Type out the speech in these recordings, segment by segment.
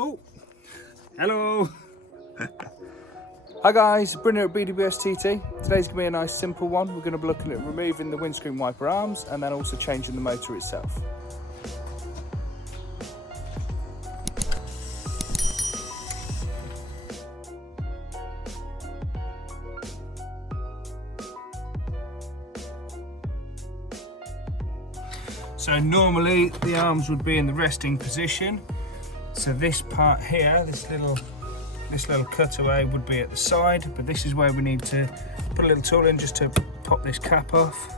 Oh, hello. Hi guys, Brynner at BWS TT. Today's going to be a nice simple one. We're going to be looking at removing the windscreen wiper arms and then also changing the motor itself. So normally the arms would be in the resting position. So this part here, this little cutaway would be at the side, but this is where we need to put a little tool in just to pop this cap off,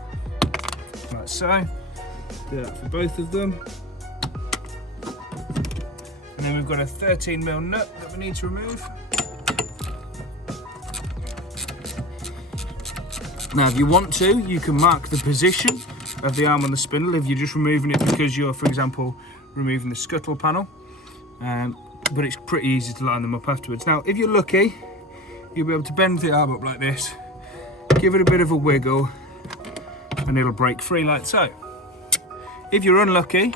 like so. Do that for both of them. And then we've got a 13mm nut that we need to remove. Now if you want to, you can mark the position of the arm on the spindle if you're just removing it because you're, for example, removing the scuttle panel. But it's pretty easy to line them up afterwards. Now, if you're lucky, you'll be able to bend the arm up like this, give it a bit of a wiggle, and it'll break free like so. If you're unlucky,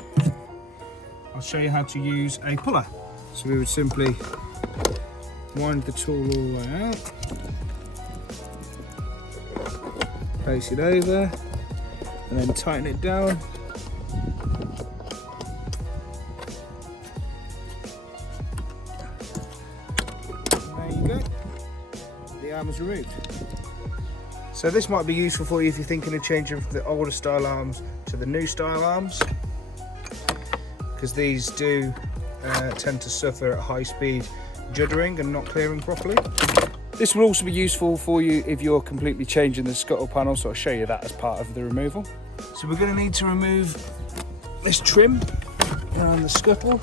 I'll show you how to use a puller. So we would simply wind the tool all the way out, place it over, and then tighten it down. The arm is removed. So this might be useful for you if you're thinking of changing from the older style arms to the new style arms, because these do tend to suffer at high speed juddering and not clearing properly. This will also be useful for you if you're completely changing the scuttle panel, so I'll show you that as part of the removal. So we're going to need to remove this trim around the scuttle.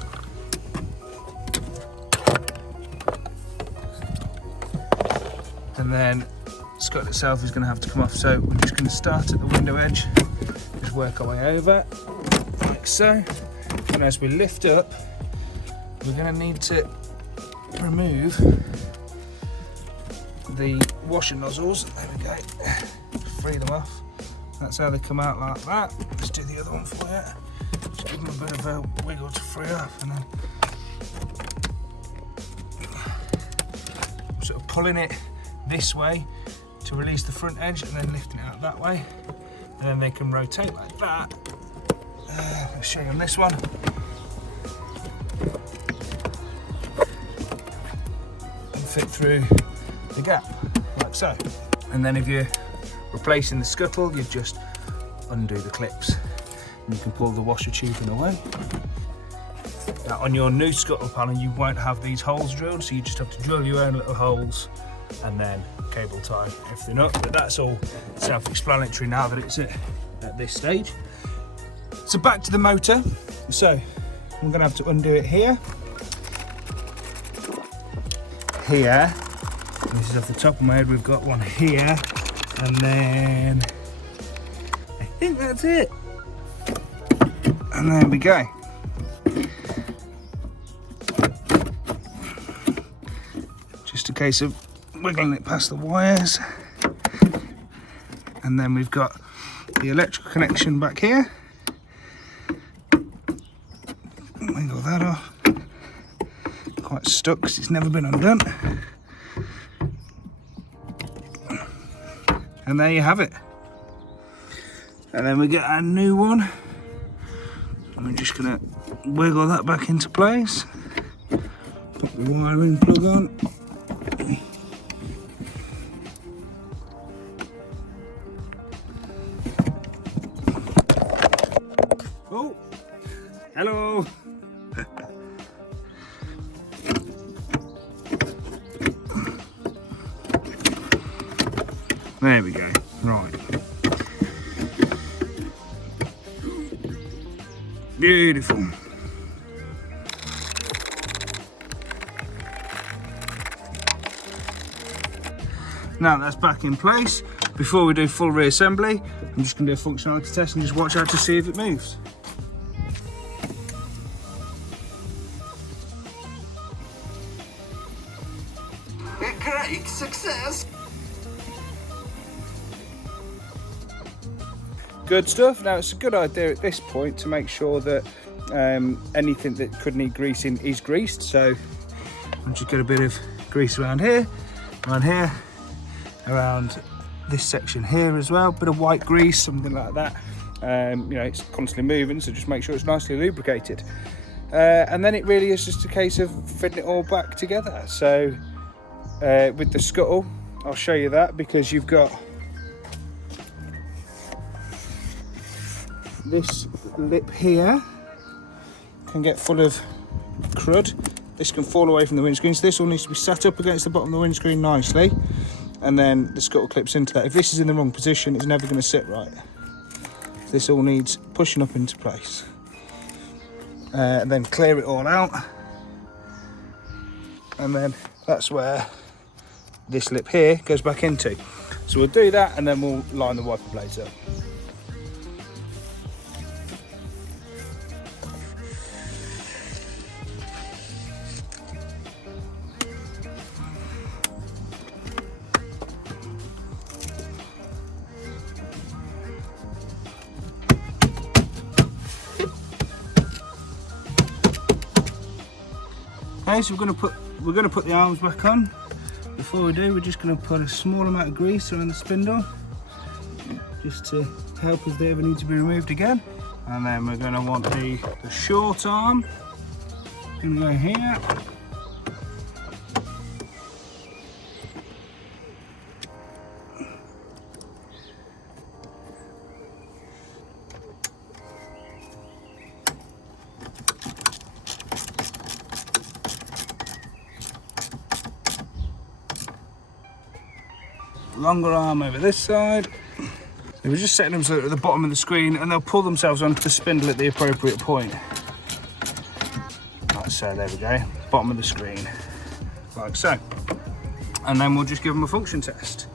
And then the scuttle itself is going to have to come off. So we're just going to start at the window edge, just work our way over, like so. And as we lift up, we're going to need to remove the washer nozzles. There we go. Free them off. That's how they come out, like that. Let's do the other one for you. Just give them a bit of a wiggle to free off, and then sort of pulling it this way to release the front edge, and then lifting it out that way, and then they can rotate like that. I'll show you on this one. And fit through the gap, like so. And then if you're replacing the scuttle, you just undo the clips and you can pull the washer tubing away. Now on your new scuttle panel, you won't have these holes drilled, so you just have to drill your own little holes and then cable tie everything up. But that's all self-explanatory now that it's at this stage. So back to the motor. So I'm going to have to undo it here. Here. And this is off the top of my head. We've got one here. And then I think that's it. And there we go. Just a case of wiggling it past the wires. And then we've got the electrical connection back here. Wiggle that off. Quite stuck because it's never been undone. And there you have it. And then we get our new one. And we're just gonna wiggle that back into place. Put the wiring plug on. Oh, hello. There we go, right. Beautiful. Now that's back in place. Before we do full reassembly, I'm just going to do a functionality test and just watch out to see if it moves. A great success! Good stuff. Now it's a good idea at this point to make sure that Anything that could need greasing is greased, so I'll just get a bit of grease around here, around this section here as well, bit of white grease, something like that. You know, it's constantly moving, so just make sure it's nicely lubricated. And then it really is just a case of fitting it all back together. So with the Scuttle, I'll show you that, because you've got this lip here can get full of crud. This can fall away from the windscreen, so this all needs to be sat up against the bottom of the windscreen nicely, and then the Scuttle clips into that. If this is in the wrong position, it's never going to sit right. This all needs pushing up into place. And then clear it all out, and then that's where this lip here goes back into. So we'll do that, and then we'll line the wiper blades up. Okay, so we're gonna put the arms back on. Before we do, we're just gonna put a small amount of grease around the spindle, just to help if they ever need to be removed again. And then we're gonna want the short arm. Gonna go here. Longer arm over this side. So we're just setting them so they're at the bottom of the screen, and they'll pull themselves onto the spindle at the appropriate point. Like so, there we go, bottom of the screen, like so. And then we'll just give them a function test.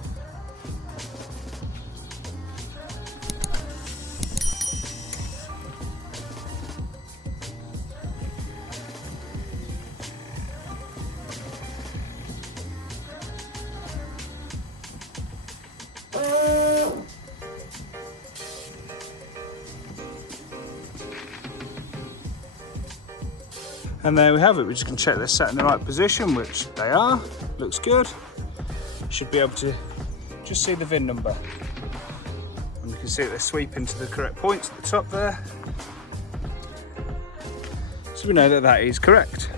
And there we have it. We're just going to check they're set in the right position, which they are. Looks good. Should be able to just see the VIN number. And you can see that they're sweeping to the correct points at the top there. So we know that that is correct.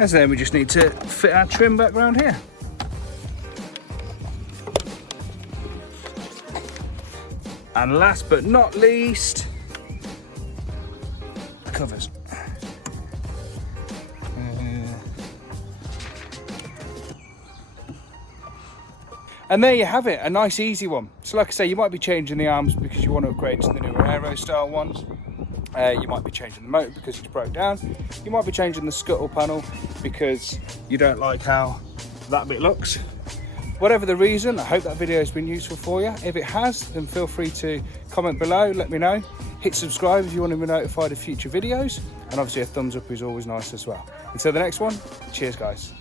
And so then we just need to fit our trim back around here. And last but not least, the covers. And there you have it, a nice easy one. So like I say, you might be changing the arms because you want to upgrade to the newer aero style ones. You might be changing the motor because it's broke down. You might be changing the Scuttle panel because you don't like how that bit looks. Whatever the reason, I hope that video has been useful for you. If it has, then feel free to comment below, let me know. Hit subscribe if you want to be notified of future videos. And obviously a thumbs up is always nice as well. Until the next one, cheers guys.